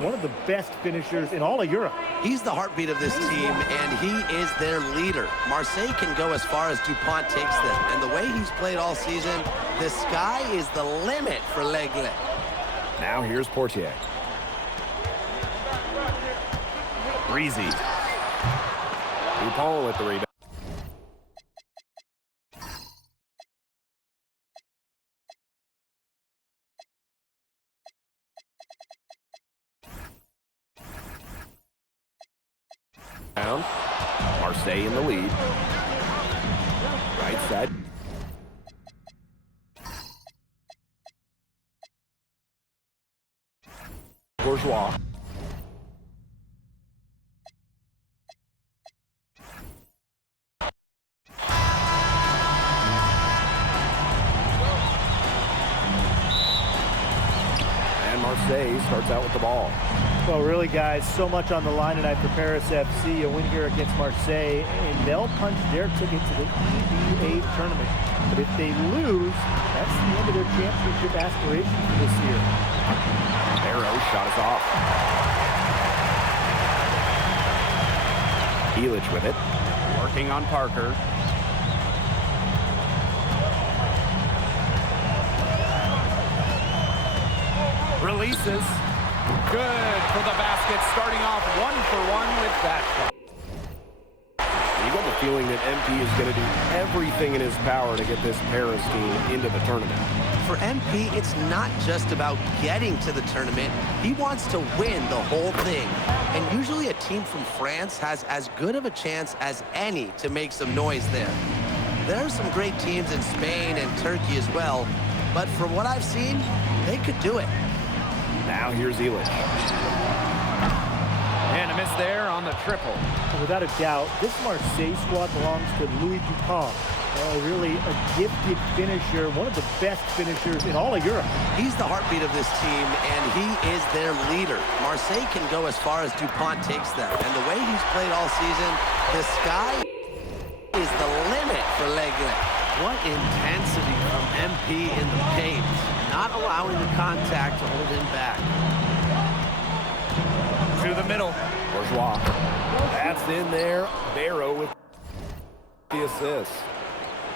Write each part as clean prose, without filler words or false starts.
one of the best finishers in all of Europe. He's the heartbeat of this team, and he is their leader. Marseille can go as far as Dupont takes them, and the way he's played all season, the sky is the limit for L'Aigle. Now here's Portier. Breezy. Dupont with the rebound. Marseille in the lead. Right side. Bourgeois. And Marseille starts out with the ball. Well, really, guys, so much on the line tonight for Paris FC. A win here against Marseille, and they'll punch their ticket to the EBA tournament. But if they lose, that's the end of their championship aspirations for this year. Barrow shot us off. Illich with it. Working on Parker. Releases. Good for the basket, starting off 1-for-1 with that shot. You got the feeling that MP is going to do everything in his power to get this Paris team into the tournament. For MP, it's not just about getting to the tournament. He wants to win the whole thing. And usually a team from France has as good of a chance as any to make some noise there. There are some great teams in Spain and Turkey as well, but from what I've seen, they could do it. Now here's Illich. And a miss there on the triple. Without a doubt, this Marseille squad belongs to Louis Dupont. Really a gifted finisher, one of the best finishers in all of Europe. He's the heartbeat of this team, and he is their leader. Marseille can go as far as Dupont takes them, and the way he's played all season, the sky is the limit for L'Aigle. What intensity from MP in the paint, not allowing the contact to hold him back. To the middle. Bourgeois. That's in there. Barrow with the assist.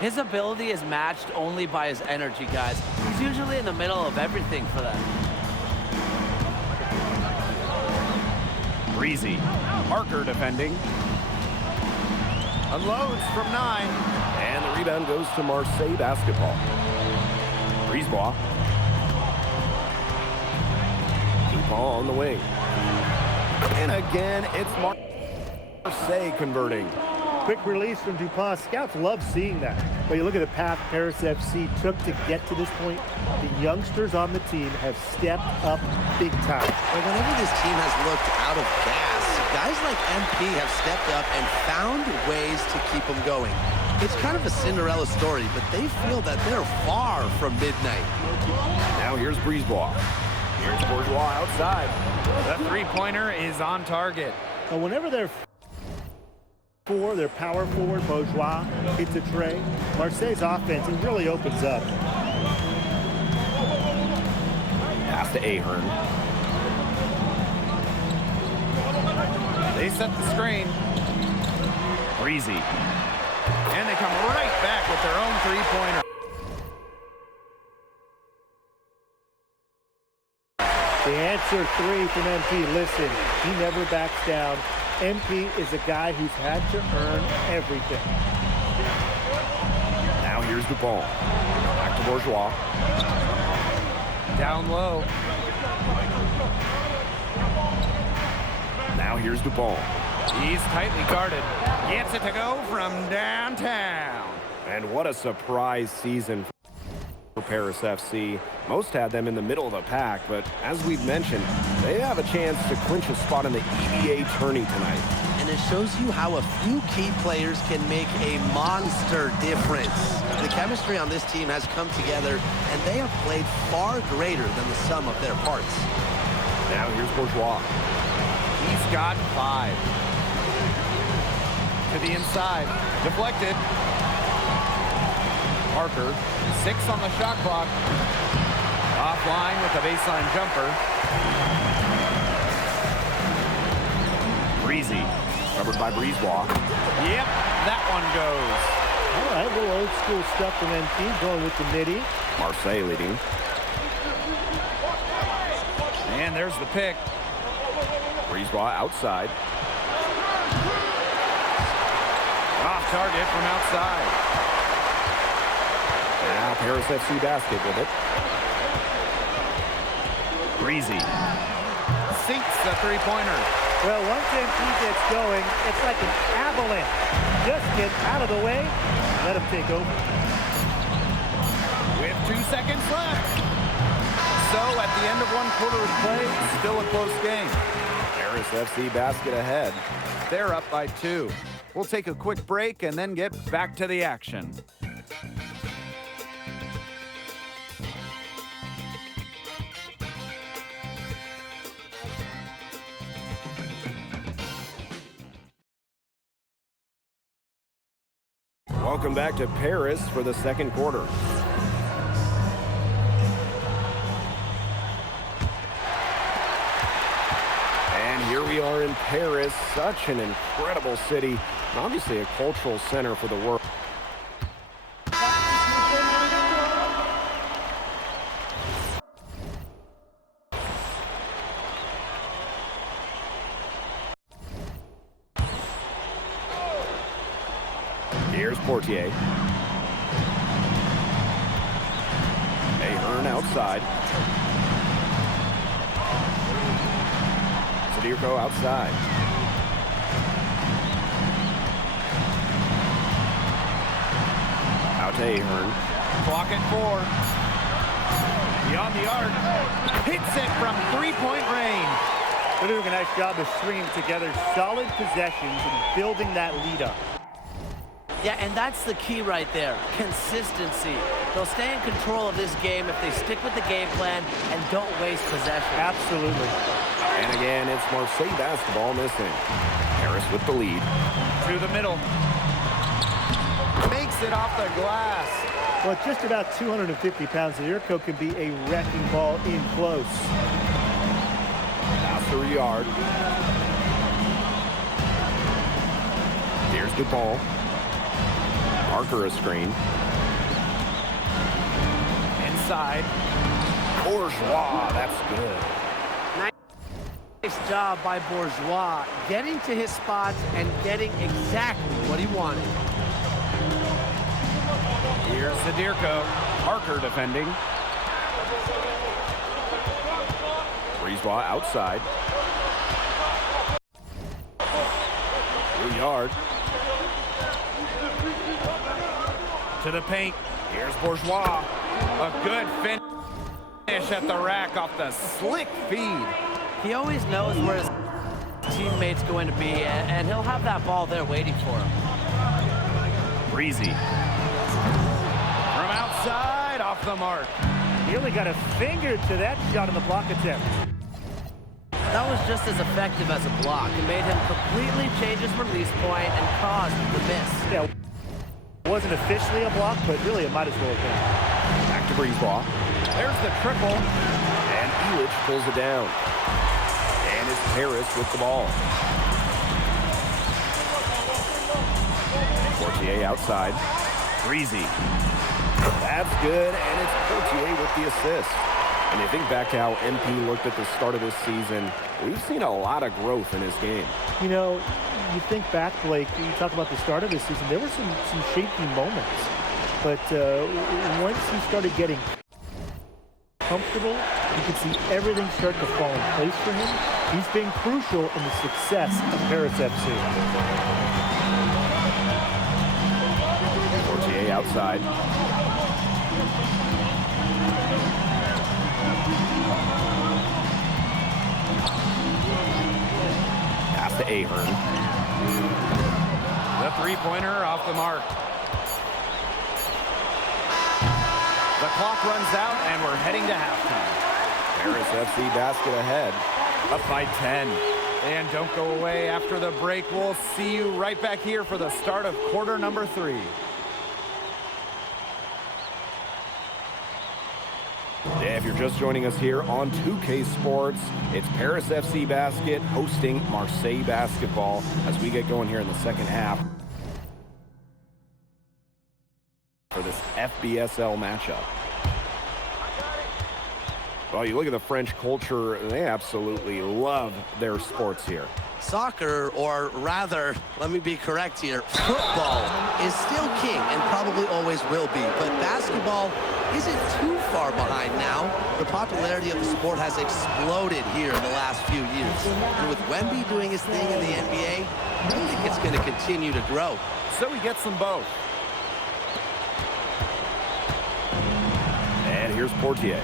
His ability is matched only by his energy, guys. He's usually in the middle of everything for them. Breezy. Parker defending. Unloads from 9. And the rebound goes to Marseille basketball. Brisebois. Dupont on the wing. And again, it's Marseille converting. Quick release from Dupont. Scouts love seeing that. But you look at the path Paris FC took to get to this point. The youngsters on the team have stepped up big time. But whenever this team has looked out of gas, guys like MP have stepped up and found ways to keep them going. It's kind of a Cinderella story, but they feel that they're far from midnight. Now here's Brisebois. Here's Bourgeois outside. The three-pointer is on target. But whenever they're their power forward, Bourgeois, hits a tray, Marseille's offense, it really opens up. Pass to Ahern. They set the screen. Breezy. And they come right back with their own three-pointer. The answer 3 from MP. Listen, he never backs down. MP is a guy who's had to earn everything. Now here's Dupont. Back to Bourgeois. Down low. Now here's Dupont. He's tightly guarded. Gets it to go from downtown. And what a surprise season for Paris FC. Most had them in the middle of the pack, but as we've mentioned, they have a chance to clinch a spot in the EBA tourney tonight. And it shows you how a few key players can make a monster difference. The chemistry on this team has come together, and they have played far greater than the sum of their parts. Now here's Bourgeois. He's got 5. To the inside. Deflected. Parker, 6 on the shot clock. Offline with the baseline jumper. Covered by Brisebois. Yep, that one goes. All right, a little old school stuff from MP going with the midi. Marseille leading. And there's the pick. Brisebois outside. Off target from outside. Now Paris FC Basket with it. Breezy sinks the three-pointer. Well, once MP gets going, it's like an avalanche. Just get out of the way, let him take over. With 2 seconds left. So at the end of one quarter of play, still a close game. Paris FC Basket ahead. They're up by 2. We'll take a quick break and then get back to the action. Welcome back to Paris for the second quarter. And here we are in Paris, such an incredible city, and obviously a cultural center for the world. Here's Portier. Ahern outside. Zadirko outside. Out to Ahern. Clock at 4. Beyond the arc. Hits it from three-point range. They're doing a nice job of stringing together solid possessions and building that lead up. Yeah, and that's the key right there, consistency. They'll stay in control of this game if they stick with the game plan and don't waste possession. Absolutely. And again, it's Marseille basketball missing. Paris with the lead. To the middle. Makes it off the glass. Well, at just about 250 pounds, Zadirko can be a wrecking ball in close. After a yard. Here's Dupont. Parker a screen. Inside. Bourgeois, that's good. Nice job by Bourgeois, getting to his spots and getting exactly what he wanted. Here's Zadirko. Parker defending. Brisebois outside. 3 yard. To the paint. Here's Bourgeois. A good finish at the rack off the slick feed. He always knows where his teammate's going to be, and he'll have that ball there waiting for him. Breezy. From outside, off the mark. He only got a finger to that shot in the block attempt. That was just as effective as a block. It made him completely change his release point and caused the miss. Yeah, it wasn't officially a block, but really it might as well have been. Back to Brisebois. There's the triple. And Illich pulls it down. And it's Paris with the ball. Portier outside. Breezy. That's good, and it's Portier with the assist. And you think back to how MP looked at the start of this season, we've seen a lot of growth in his game. You know, you think back, Blake, you talk about the start of this season, there were some shaky moments. But once he started getting comfortable, you could see everything start to fall in place for him. He's been crucial in the success of Paris FC. Portier outside. Pass to Ahern. The three-pointer off the mark. The clock runs out, and we're heading to halftime. Paris FC basket ahead. Up by 10. And don't go away after the break. We'll see you right back here for the start of quarter number 3. Yeah, if you're just joining us here on 2K Sports, it's Paris FC Basket hosting Marseille Basketball as we get going here in the second half for this FBSL matchup. Well, you look at the French culture, they absolutely love their sports here. Soccer, or rather, let me be correct here, football is still king and probably always will be. But basketball isn't too far behind now. The popularity of the sport has exploded here in the last few years. And with Wemby doing his thing in the NBA, I think it's going to continue to grow. So he gets them both. And here's Portier.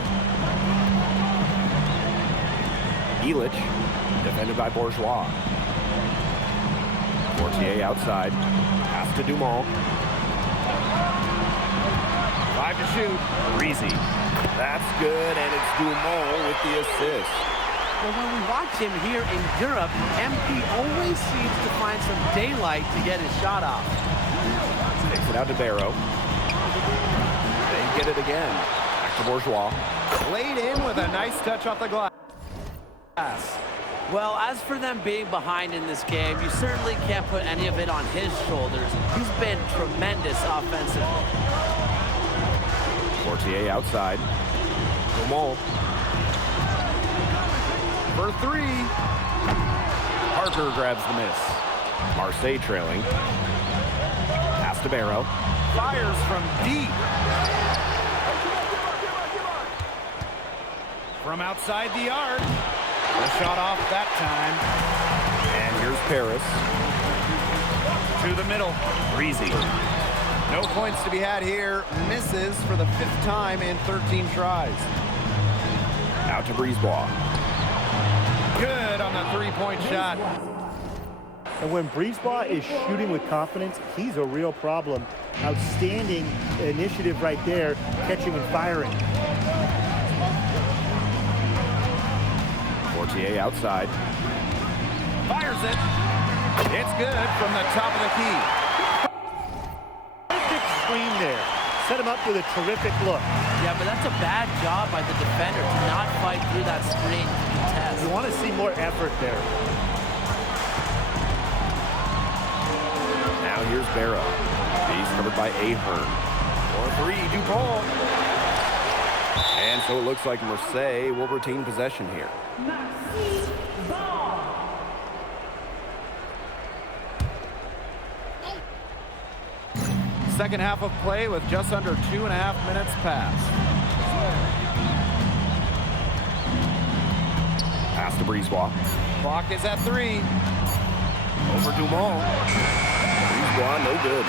Illich, defended by Bourgeois. Portier outside. Pass to Dumont. 5 to shoot. Breezy. That's good, and it's Dumont with the assist. Well, when we watch him here in Europe, MP always seems to find some daylight to get his shot off. Takes it out to Barrow. They get it again. Back to Bourgeois. Laid in with a nice touch off the glass. Well, as for them being behind in this game, you certainly can't put any of it on his shoulders. He's been tremendous offensively. Portier outside. Dumont. For 3. Parker grabs the miss. Marseille trailing. Pass to Barrow. Fires from deep. From outside the arc. The shot off that time. And here's Paris. To the middle. Breezy. No points to be had here. Misses for the 5th time in 13 tries. Out to Brisebois. Good on the 3-point shot. And when Brisebois is shooting with confidence, he's a real problem. Outstanding initiative right there, catching and firing. Portier outside. Fires it. It's good from the top of the key. Perfect screen there. Set him up with a terrific look. Yeah, but that's a bad job by the defender to not fight through that screen to contest. You want to see more effort there. Now here's Barrow. He's covered by Ahern. 4-3, Dupont. And so it looks like Marseille will retain possession here. Second half of play with just under 2.5 minutes passed. Pass to Brisebois. Clock is at 3. Over Dumont. Brisebois, no good.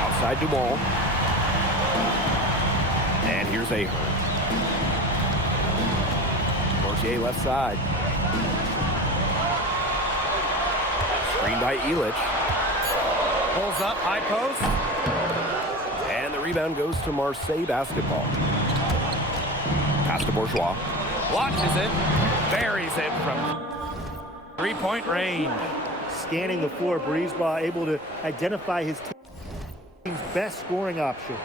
Outside Dumont. And here's Ahern. Portier left side. Screen by Illich. Pulls up, high post. And the rebound goes to Marseille Basketball. Pass to Bourgeois. Launches it. Buries it from 3-point range. Scanning the floor, Brisebois able to identify his team's best scoring option.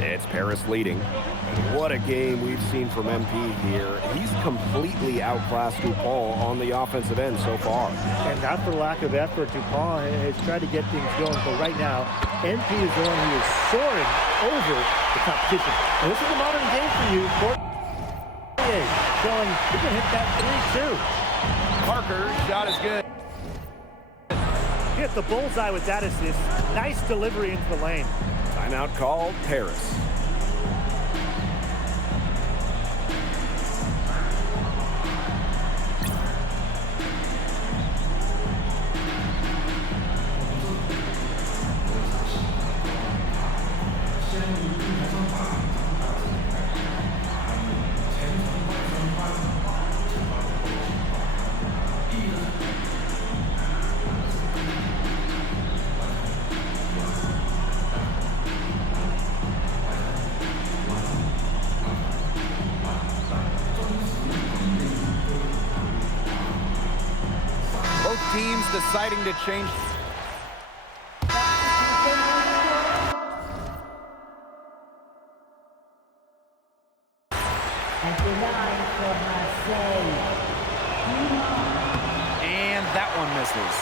It's Paris leading. And what a game we've seen from MP here. He's completely outclassed Dupont on the offensive end so far. And not for lack of effort, Dupont has tried to get things going, but right now, MP is the one who is soaring over the competition. And this is a modern game for you. Portier showing he can hit that 3 too. Parker's shot is good. Hit the bullseye with that assist. Nice delivery into the lane. Timeout called, Paris. Both teams deciding to change. And that one misses.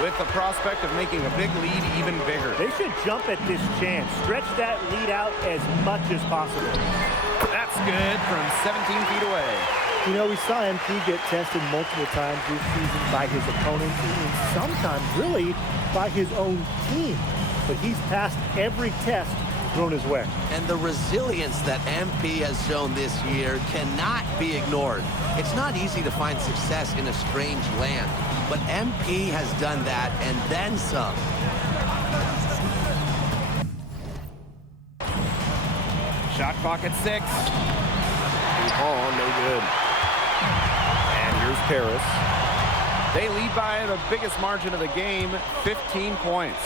With the prospect of making a big lead even bigger. They should jump at this chance. Stretch that lead out as much as possible. That's good from 17 feet away. You know, we saw MP get tested multiple times this season by his opponents and sometimes really by his own team. But he's passed every test thrown his way. And the resilience that MP has shown this year cannot be ignored. It's not easy to find success in a strange land, but MP has done that and then some. Shot clock at 6. Oh, no good. And here's Paris. They lead by the biggest margin of the game, 15 points.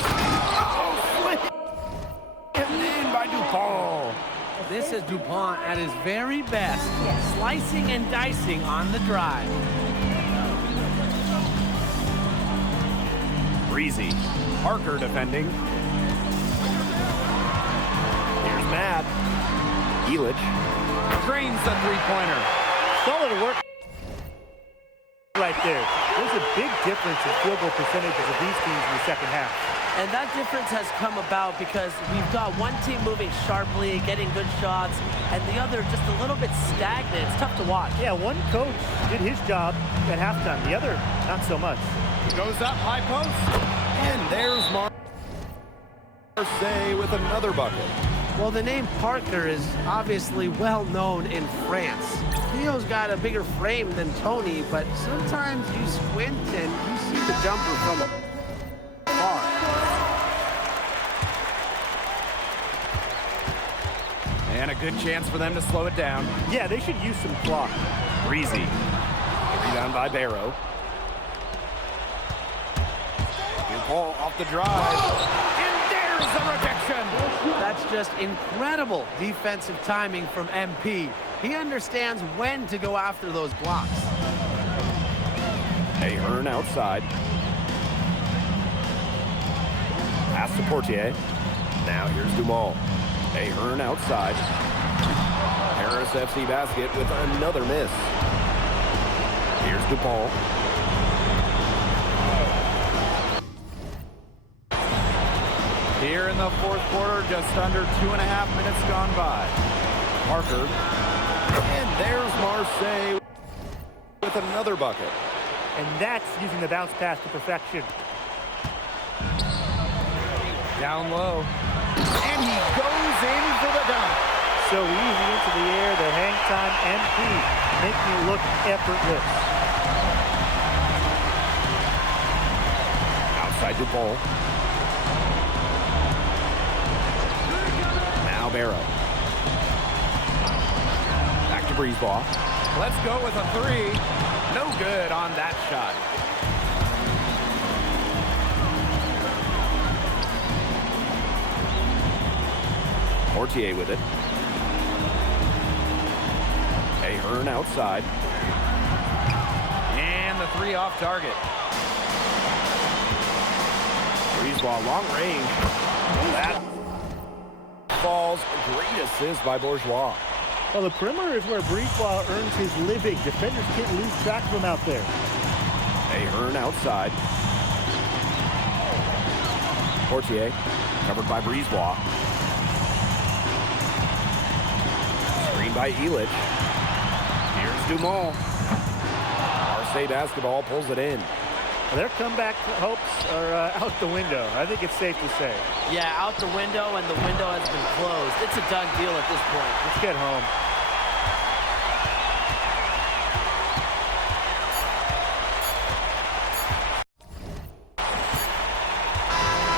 And in by DuPont. This is DuPont at his very best, slicing and dicing on the drive. Breezy. Parker defending. Here's Matt. Elich. Drains the three-pointer. Solid work right there. There's a big difference in field goal percentages of these teams in the second half. And that difference has come about because we've got one team moving sharply, getting good shots, and the other just a little bit stagnant. It's tough to watch. Yeah, one coach did his job at halftime. The other, not so much. Goes up, high post. And there's Marseille with another bucket. Well, the name Parker is obviously well known in France. Theo's got a bigger frame than Tony, but sometimes you squint and you see the jumper from far. And a good chance for them to slow it down. Yeah, they should use some clock. Breezy. Rebound by Barrow. DuPont off the drive. And there's the rejection. That's just incredible defensive timing from MP. He understands when to go after those blocks. Ahern outside. Pass to Portier. Now here's Dumont. Ahern outside. Paris FC basket with another miss. Here's DuPont. Here in the fourth quarter, just under 2.5 minutes gone by. Parker. And there's Marseille with another bucket. And that's using the bounce pass to perfection. Down low. And he goes in for the dunk. So easy into the air, the hang time, MP, making it look effortless. Outside DuPont. Now Barrow. Back to Breezeball. Let's go with a 3. No good on that shot. Portier with it. Ahern outside. And the 3 off target. Breezeball long range. That falls. Great assist by Bourgeois. Well, the perimeter is where Breezeball earns his living. Defenders can't lose track of him out there. Ahern outside. Portier covered by Breezeball. Screen by Elich. Here's Dumont. Marseille basketball pulls it in. Their comeback hopes are out the window. I think it's safe to say. Yeah, out the window, and the window has been closed. It's a done deal at this point. Let's get home.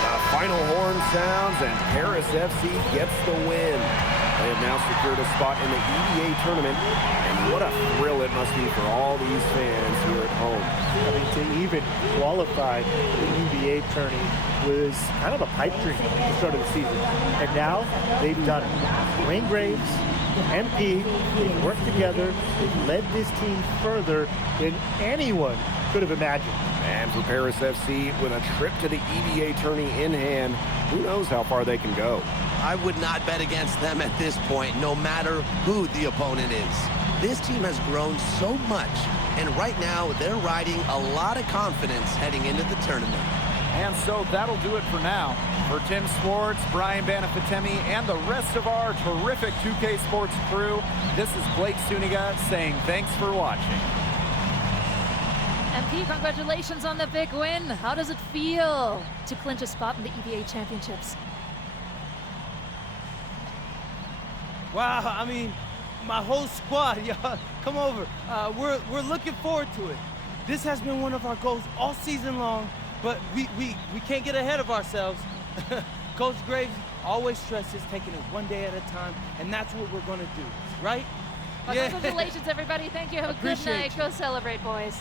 The final horn sounds and Paris FC gets the win. They have now secured a spot in the EVA tournament, and what a thrill it must be for all these fans here at home. I mean, to even qualify for the EVA tourney was kind of a pipe dream at the start of the season. And now they've done it. Wayne Graves, MP, they've worked together. They've led this team further than anyone could have imagined. And for Paris FC, with a trip to the EVA tourney in hand, who knows how far they can go. I would not bet against them at this point, no matter who the opponent is. This team has grown so much, and right now they're riding a lot of confidence heading into the tournament. And so that'll do it for now. For Tim Swartz, Brian Banafitemi, and the rest of our terrific 2K Sports crew, this is Blake Suniga saying thanks for watching. MP, congratulations on the big win. How does it feel to clinch a spot in the EVA Championships? Wow, I mean, my whole squad, y'all, come over. We're looking forward to it. This has been one of our goals all season long, but we can't get ahead of ourselves. Coach Graves always stresses taking it one day at a time, and that's what we're going to do, right? Well, congratulations, everybody. Thank you. Have a good night. Go celebrate, boys.